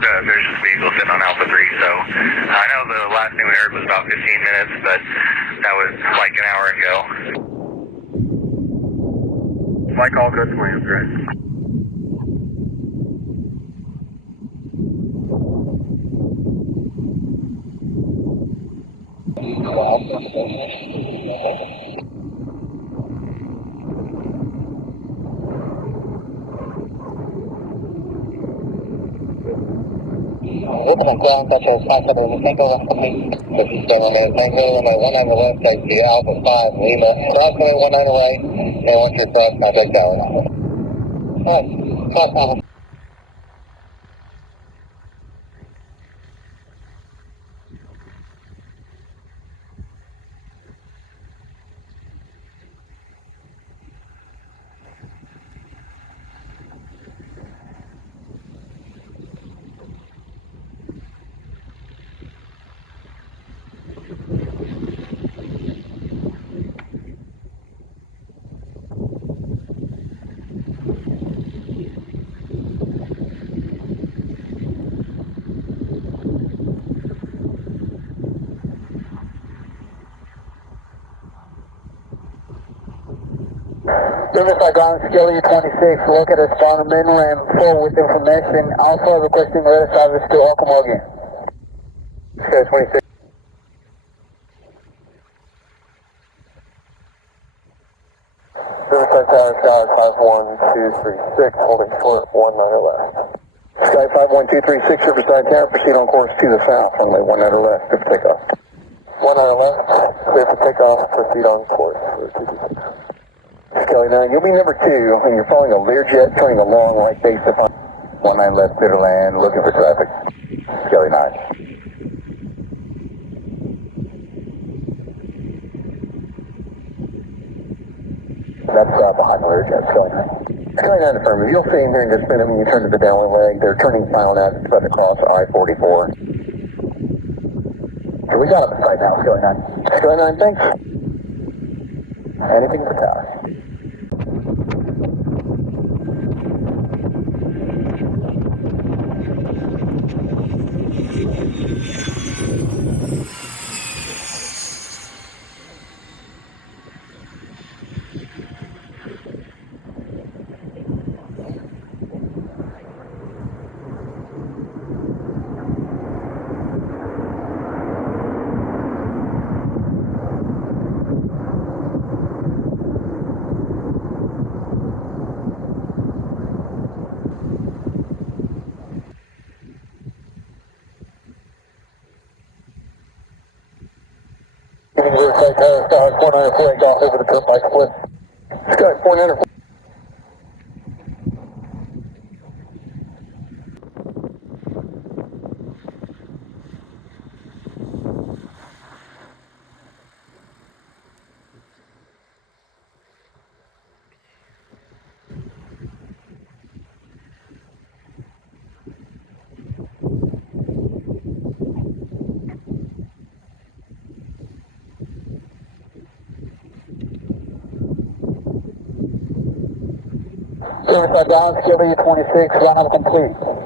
there's just a vehicle sitting on Alpha 3, so I know the last thing we heard was about 15 minutes, but that was like an hour ago. Like all good plans, right? Looking at ground such as possible, we think over complete 57 minutes, 901 on the left, take the Alpha 5, Lima, approximately 19 right, and once you're cross, contact tower. Alright, cross contact. Service Icon, Skilly 26, located spawn mainland full with information. Also requesting radar service to Okmulgee. Skilly 26. Service Icon, Sky 51236, holding short 19 left. Sky 51236, Riverside Tower, proceed on course to the south, runway 19 left, clear for takeoff. 19 left, clear for takeoff, proceed on course for 226. Kelly 9, you'll be number 2, and you're following a Learjet turning a long right base upon 19 left, clear to land, looking for traffic. Kelly 9. That's behind the Learjet, Kelly 9. Kelly 9 affirmative. You'll see in here in just a minute when you turn to the downwind leg, they're turning final now, it's about to cross I-44. Here we got it right now, Kelly 9. Kelly 9, thanks. Anything for tower. Sky 494 off over the curb by split. Sky 494. Service Icon, Skilly 26, run up complete.